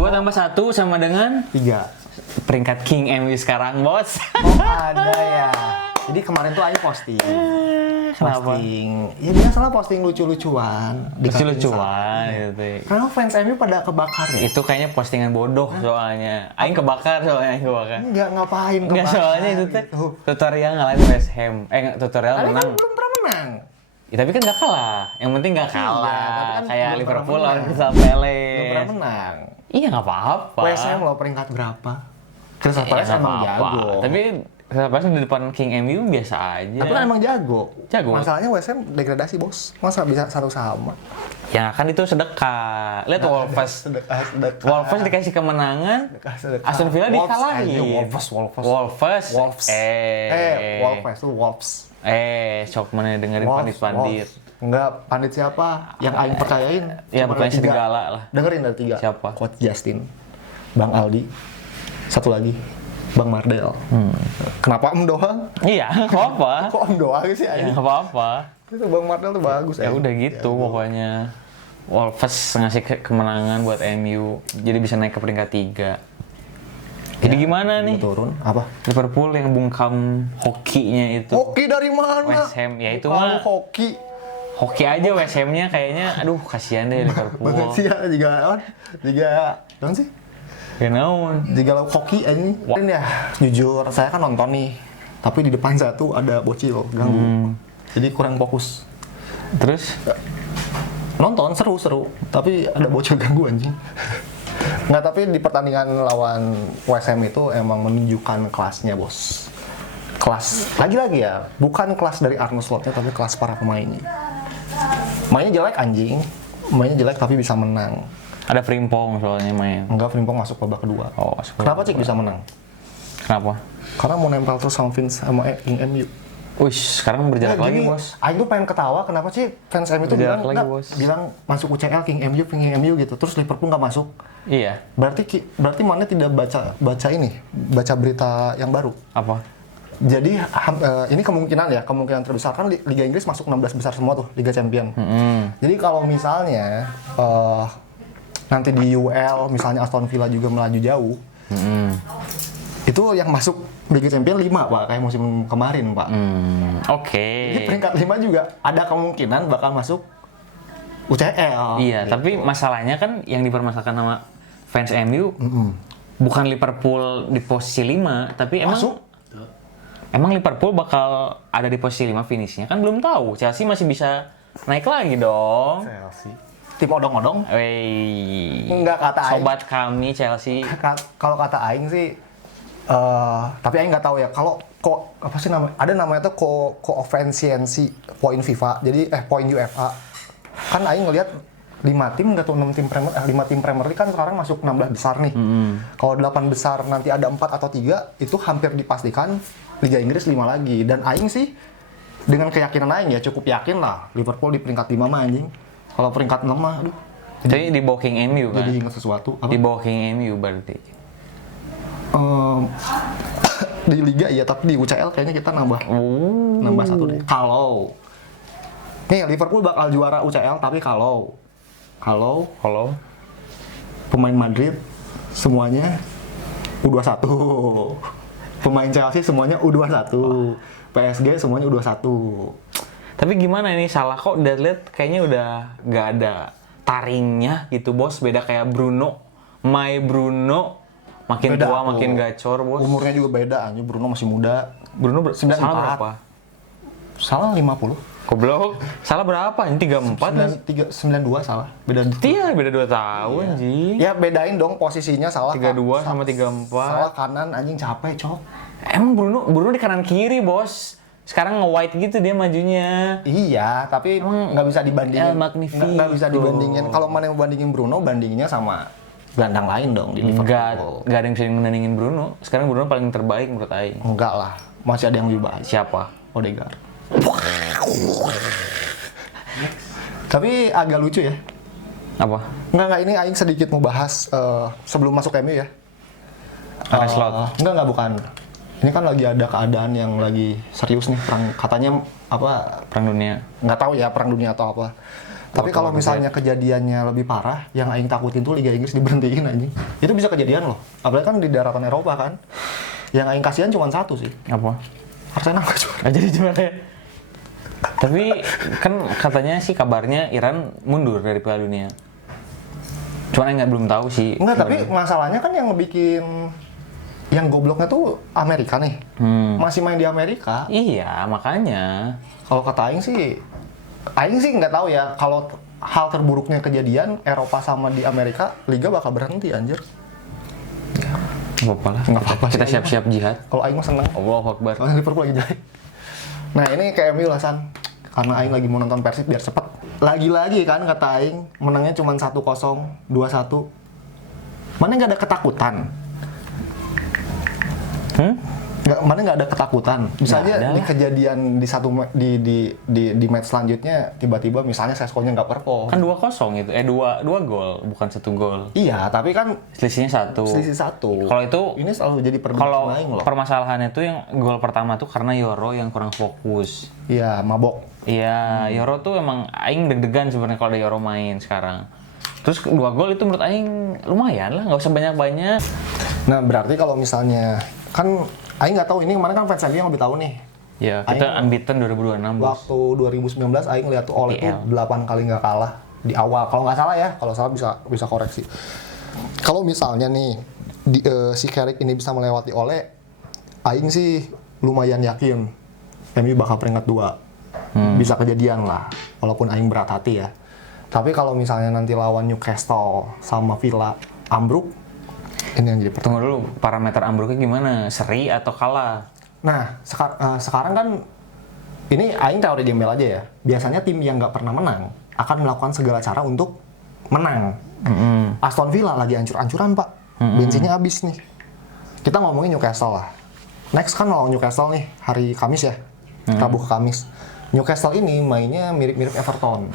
2 tambah 1 sama dengan 3. peringkat King MU sekarang, Bos. Oh ada ya. Jadi kemarin tuh Aing posting. Kenapa? Ya biasalah posting lucu-lucuan. Lucu-lucuan gitu. Karena fans MU pada kebakar ya. Itu kayaknya postingan bodoh soalnya. Aing kebakar soalnya, Aing kebakar. Enggak ngapain Enggak, kebakar. soalnya itu teh gitu. tutorial ngalahin West Ham. Tutorial Tapi kan menang. belum pernah menang. Ya, tapi kan gak kalah. Yang penting gak kalah. Iya, tapi kan Kayak belum Liverpool pernah lawan menang. Crystal Belum Palace. pernah menang. Iya nggak apa-apa. West Ham lo peringkat berapa? Crystal Iya, Palace nggak emang apa-apa. jago. Tapi Crystal Palace di depan King MU biasa aja. Tapi kan emang jago. Jago. Masalahnya West Ham degradasi, Bos. Masa bisa satu sama? Ya kan itu sedekah. Lihat Wolves. Sedekah. Wolves dikasih kemenangan. Sedekah. Aston Villa Wolves dikalahin. aja, Wolves. Wolves. Wolves tuh Wolves. Sok mana dengerin pandit-pandit. Enggak, pandit siapa? Yang Aing percayain. Ya cuma bukan ada 3. serigala lah. Dengerin dari 3. Siapa? Coach Justin, Bang Aldi, satu lagi Bang Mardel. Kenapa Om doang? Iya, nggak apa-apa. Kok Om doang sih Ya, Aing? nggak apa-apa. Itu Bang Mardel tuh bagus. Ya Aing. udah gitu pokoknya. Wolves ngasih kemenangan buat MU. Jadi bisa naik ke peringkat 3. Jadi gimana nih? Turun apa? Liverpool yang bungkam hokinya itu. Hoki dari mana? West Ham, ya itu Bukan mah hoki. hoki aja West Ham-nya kayaknya. Aduh, kasihan deh Liverpool. Banget sih ya, jika non sih? Ya naon. Jika lo hoki ini. Ini ya, jujur saya kan nonton nih. Tapi di depan saya tuh ada bocil ganggu. Jadi kurang fokus. Terus Nonton seru-seru, tapi ada bocil ganggu anjing. Nggak, tapi di pertandingan lawan West Ham itu emang menunjukkan kelasnya, Bos. Kelas, lagi-lagi ya, bukan kelas dari Arne Slot-nya, tapi kelas para pemainnya. Mainnya jelek anjing, mainnya jelek tapi bisa menang. ada Frimpong soalnya main. Enggak, Frimpong masuk babak kedua. Oh, masuk Kenapa Cik bisa menang? Kenapa? Karena mau nempel terus sama Vince sama King MU. Wih, sekarang berjarak Ya, lagi, jadi, Bos. Aing tuh pengen ketawa, kenapa sih fans MU itu Berjarak bilang, lagi, nggak, Bos. bilang masuk UCL King MU gitu, terus Liverpool nggak masuk. Iya. Berarti mana tidak baca ini, baca berita yang baru. Apa? Jadi ini kemungkinan terbesar kan Liga Inggris masuk 16 besar semua tuh, Liga Champion. Jadi kalau misalnya nanti di UL misalnya Aston Villa juga melaju jauh, itu yang masuk Liga Champion 5 Pak, kayak musim kemarin Pak. Oke. Jadi peringkat 5 juga ada kemungkinan bakal masuk UCL. Iya, gitu. tapi masalahnya kan yang dipermasalahkan sama fans MU bukan Liverpool di posisi 5, tapi emang Liverpool bakal ada di posisi 5 finishnya kan belum tahu. Chelsea masih bisa naik lagi dong. Chelsea. Tim odong-odong. Wey. Enggak, kata Aing. Sobat kami Chelsea. Kalau kata Aing sih, tapi Aing nggak tahu ya. Kalau apa sih namanya? Ada namanya tuh koefisiensi poin FIFA. Jadi poin UEFA. Kan Aing ngelihat 5 tim nggak tuh 6 tim Premier, 5 tim Premier League kan sekarang masuk 16 besar nih. Kalau 8 besar nanti ada 4 atau 3, itu hampir dipastikan Liga Inggris 5 lagi. Dan Aing sih dengan keyakinan Aing ya cukup yakin lah Liverpool di peringkat 5 mah anjing. Kalau peringkat 6 mah aduh. Jadi di bawah King MU kan? Jadi ingat sesuatu. Apa? Di bawah King MU berarti. Di Liga iya, tapi di UCL kayaknya kita nambah 1 deh. Kalau nih Liverpool bakal juara UCL, tapi kalau pemain Madrid semuanya U21, pemain Chelsea semuanya U21, PSG semuanya U21. Tapi gimana ini salah kok udah lihat kayaknya udah nggak ada taringnya gitu, Bos. Beda kayak Bruno. Bruno makin Beda tua tuh. makin gacor, Bos. Umurnya juga beda, anjing. Bruno masih muda. Bruno salah 94. berapa? Salah 50. Goblok. Salah berapa? Ini 34 kan? 92 salah. Beda dikit. Iya, beda 2 tahun, Ji. Ya bedain dong posisinya salah. 32 sama 34. Salah kanan anjing capek, Cok. Emang Bruno di kanan kiri, Bos. Sekarang nge-wide gitu dia majunya. Iya, tapi nggak bisa dibandingin. El Magnifico. Nggak bisa dibandingin. Kalau mana yang bandingin Bruno, bandinginnya sama gelandang lain dong di Liverpool. Enggak ada yang bisa ngendandingin Bruno. Sekarang Bruno paling terbaik menurut Aing. Enggak lah, masih ada yang lebih baik. Siapa? Odegaard. Tapi agak lucu ya. Apa? Enggak, ini Aing sedikit mau bahas sebelum masuk MU ya. Arne Slot. Enggak, bukan. Ini kan lagi ada keadaan yang lagi serius nih, perang, katanya apa? Perang dunia. Nggak tahu ya perang dunia atau apa. Tapi kalau misalnya kejadiannya lebih parah, yang aing takutin tuh Liga Inggris diberhentiin anjing. Itu bisa kejadian loh. Apalagi kan di daratan Eropa kan. Yang aing kasihan cuma satu sih. Apa? Arsenal nggak juara. Jadi gimana ya? Tapi kan katanya sih kabarnya Iran mundur dari Piala Dunia. Cuman nggak belum tahu sih. Enggak, tapi masalahnya kan yang bikin yang gobloknya tuh Amerika nih. Masih main di Amerika. Iya, makanya. Kalau kata Aing sih nggak tahu ya. Kalau hal terburuknya kejadian Eropa sama di Amerika, Liga bakal berhenti anjir. Nggak apa-apa lah. Nggak apa-apa Kita sih, siap-siap jihad. Kalau Aing mah seneng. Allahu Akbar. Soalnya Liverpool lagi jelek. Nah ini kayak MU lah San. Karena Aing lagi mau nonton Persib biar cepet. Lagi-lagi kan kata Aing menangnya cuma 1-0, 2-1. Mana nggak ada ketakutan? Mana nggak ada ketakutan? Bisa aja di kejadian di match selanjutnya tiba-tiba misalnya Sesko-nya nggak perform. Kan 2-0 itu. Dua gol, bukan 1 gol. Iya, tapi kan Selisihnya 1. selisih 1. Kalau itu ini selalu jadi kalau perbedaan Aing loh. permasalahannya tuh yang gol pertama tuh karena Yoro yang kurang fokus. Iya, mabok. Iya, Yoro tuh emang aing deg-degan sebenarnya kalau ada Yoro main sekarang. Terus 2 gol itu menurut aing lumayan lah, nggak usah banyak-banyak. Nah, berarti kalau misalnya kan Aing nggak tahu ini kemarin kan fans MU yang lebih tahu nih. Ya, kita unbeaten 2026, Bos. Waktu 2019 Aing lihat tuh Ole itu IPL. 8 kali nggak kalah di awal. Kalau nggak salah ya, kalau salah bisa koreksi. Kalau misalnya nih si Carrick ini bisa melewati Ole, Aing sih lumayan yakin MU bakal peringkat 2. Bisa kejadian lah, walaupun Aing berat hati ya. Tapi kalau misalnya nanti lawan Newcastle sama Villa ambruk, ini yang jadi pertanyaan. Tunggu dulu, parameter ambruknya gimana? Seri atau kalah? Nah, sekarang kan ini Aing teori gembel aja ya. Biasanya tim yang nggak pernah menang akan melakukan segala cara untuk menang. Aston Villa lagi ancur-ancuran, Pak. Bensinnya habis nih. Kita ngomongin Newcastle lah. Next kan lawan Newcastle nih, hari Kamis ya. Rabu ke Kamis. Newcastle ini mainnya mirip-mirip Everton.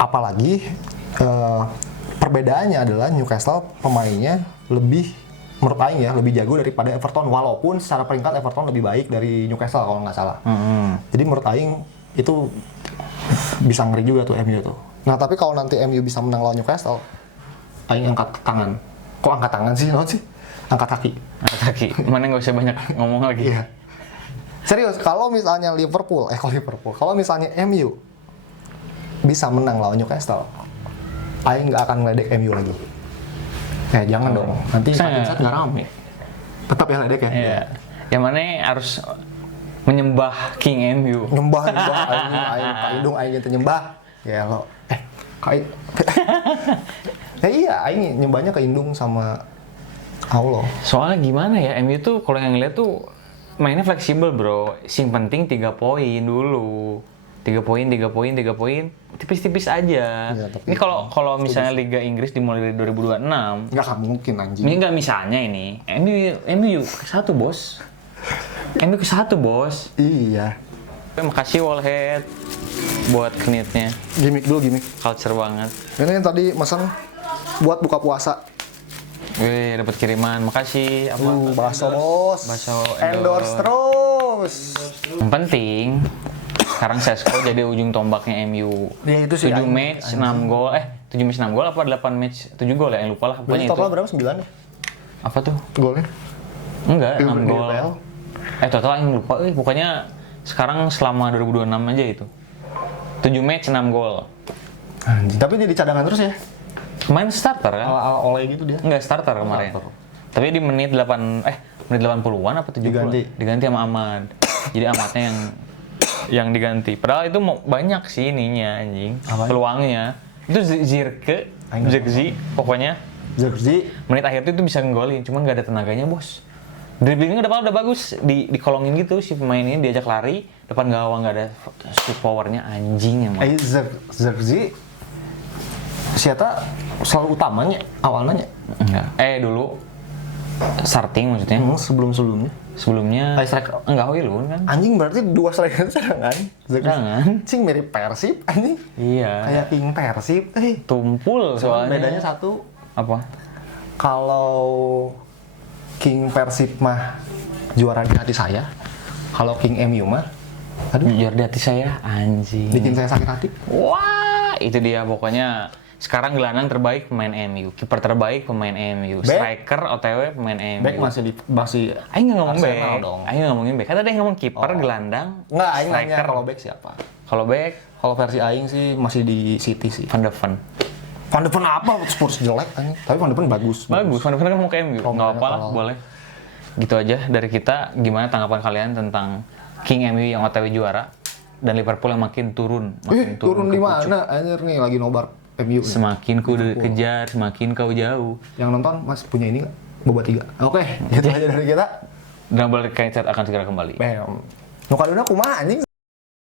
Apalagi perbedaannya adalah Newcastle pemainnya menurut Aing ya lebih jago daripada Everton, walaupun secara peringkat Everton lebih baik dari Newcastle kalau nggak salah. Jadi menurut Aing itu bisa ngeri juga tuh MU tuh. Nah tapi kalau nanti MU bisa menang lawan Newcastle, Aing angkat tangan. Kok angkat tangan sih? Naon sih? Angkat kaki. Angkat kaki. Mana nggak usah banyak ngomong lagi. Iya. Serius, kalau misalnya kalau misalnya MU bisa menang lawan Newcastle, Aing nggak akan ngeledek MU lagi. Jangan dong, nanti saat nggak rame. Tetap ya ledek ya? Iya. Yang mana harus menyembah King MU. Nyembah, Aing kaidung, Aing gitu nyembah. Ya lo, iya, Aing nyembahnya ke Indung sama Allah. Soalnya gimana ya, MU tuh kalau yang ngeliat tuh mainnya fleksibel bro. Sing penting 3 poin dulu. 3 poin. Tipis-tipis aja. Ya, tapi ini kalau misalnya Liga Inggris dimulai dari 2026. Nggak mungkin anjing. Ini nggak misalnya ini. MU ke-1 bos. MU ke-1 bos. Iya. Makasih Wallhead buat knitnya. Gimik. Culture banget. Ini yang tadi pesan buat buka puasa. Wih, dapat kiriman. Makasih. Bakso bos. Bakso endorse terus. Yang penting sekarang Sesko jadi ujung tombaknya MU. Ya itu sih. 7 match 6 gol. 7 match 6 gol apa 8 match 7 gol ya? Yang lupa lah pokoknya itu. Total berapa? 9 ya? Apa tuh? Golnya? Enggak, Di 6 gol. IPL? Total yang lupa. Pokoknya sekarang selama 2026 aja itu. 7 match 6 gol. Anjing. Tapi jadi cadangan terus ya? Kemarin starter kan? Ala-ala oleh gitu dia. Enggak starter kemarin. Tapi di menit 80-an apa 70-an? Diganti sama Ahmad. Jadi Ahmadnya yang diganti. Padahal itu banyak sih ininya anjing. Peluangnya. Itu Zirke, pokoknya. Zirkzee. Menit akhir itu bisa nggolin, cuman nggak ada tenaganya bos. Dribblingnya udah bagus, dikolongin gitu si pemain ini diajak lari, depan gawang nggak ada shoot powernya anjing emang. Zirkzee siapa selalu utamanya awalnya? Enggak. Dulu starting maksudnya. Sebelumnya enggak Hoylund kan. Anjing berarti 2 striker serangan. Cing mirip Persib anjing. Iya. Kayak King Persib. Tumpul soalnya. Bedanya satu. Apa? Kalau King Persib mah juara di hati saya. Kalau King MU mah Aduh, Jujur di hati saya, anjing. bikin saya sakit hati. Wah, itu dia pokoknya. Sekarang gelandang terbaik pemain MU, kiper terbaik pemain MU, striker OTW pemain MU. Back masih Aing nggak ngomong Arsenal back, dong. Aing nggak ngomongin back. Kan tadi yang ngomong kiper, gelandang, Enggak, aing nanya striker. kalau back siapa? Kalau back, Kalau versi aing sih masih di City sih. Van de Ven. Van de Ven apa? Spurs jelek anjing. Tapi Van de Ven bagus. Bagus, Van de Ven kan mau ke MU. Oh, Nggak apa lah, kalau- boleh. Gitu aja dari kita. Gimana tanggapan kalian tentang King MU yang OTW juara dan Liverpool yang makin turun, Turun ke di pucuk. mana? Anjir nih lagi nobar MU. nih. Semakin ku kejar, semakin kau jauh. Yang nonton Mas punya ini nggak? Boba 3. Oke, itu aja dari kita. Dan balik ke chat akan segera kembali. Bam. Nu kaduna kumaha anjing?